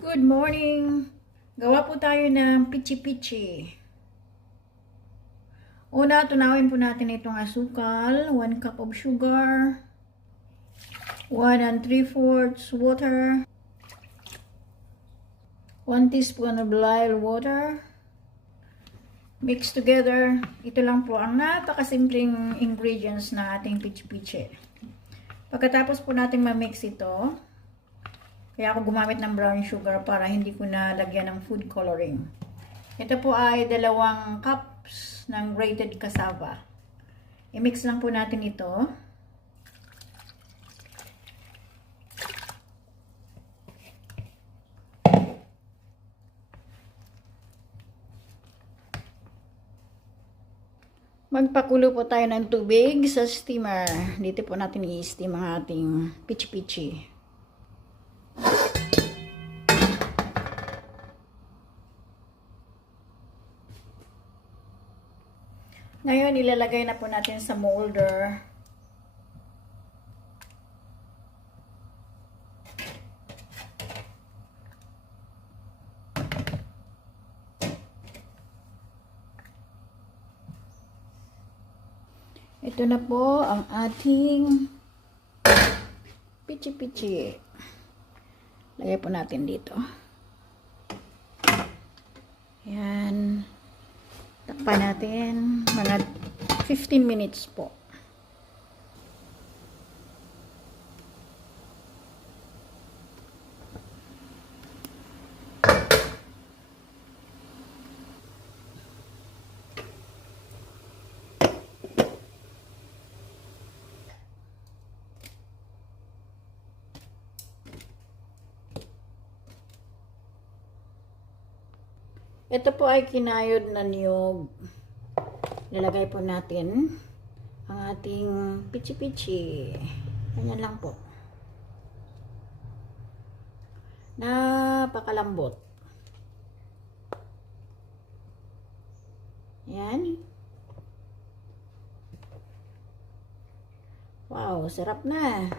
Good morning! Gawa po tayo ng pichi-pichi. Una, tunawin po natin itong asukal. 1 cup of sugar. 1 3/4 water. 1 teaspoon of lye water. Mix together. Ito lang po ang napakasimpleng ingredients na ating pichi-pichi. Pagkatapos po natin ma-mix ito, kaya ako gumamit ng brown sugar para hindi ko na lagyan ng food coloring. Ito po ay 2 cups ng grated cassava. I-mix lang po natin ito. Magpakulo po tayo ng tubig sa steamer. Dito po natin i-steam ang ating pichi-pichi. Ngayon, ilalagay na po natin sa molder. Ito na po ang ating pichi-pichi. Lagay po natin dito. Yan. Takpan natin mga 15 minutes po. Ito po ay kinayod na niyog. Lalagay po natin ang ating pichi-pichi. Ganyan lang po. Napakalambot. Yan. Wow, sarap na.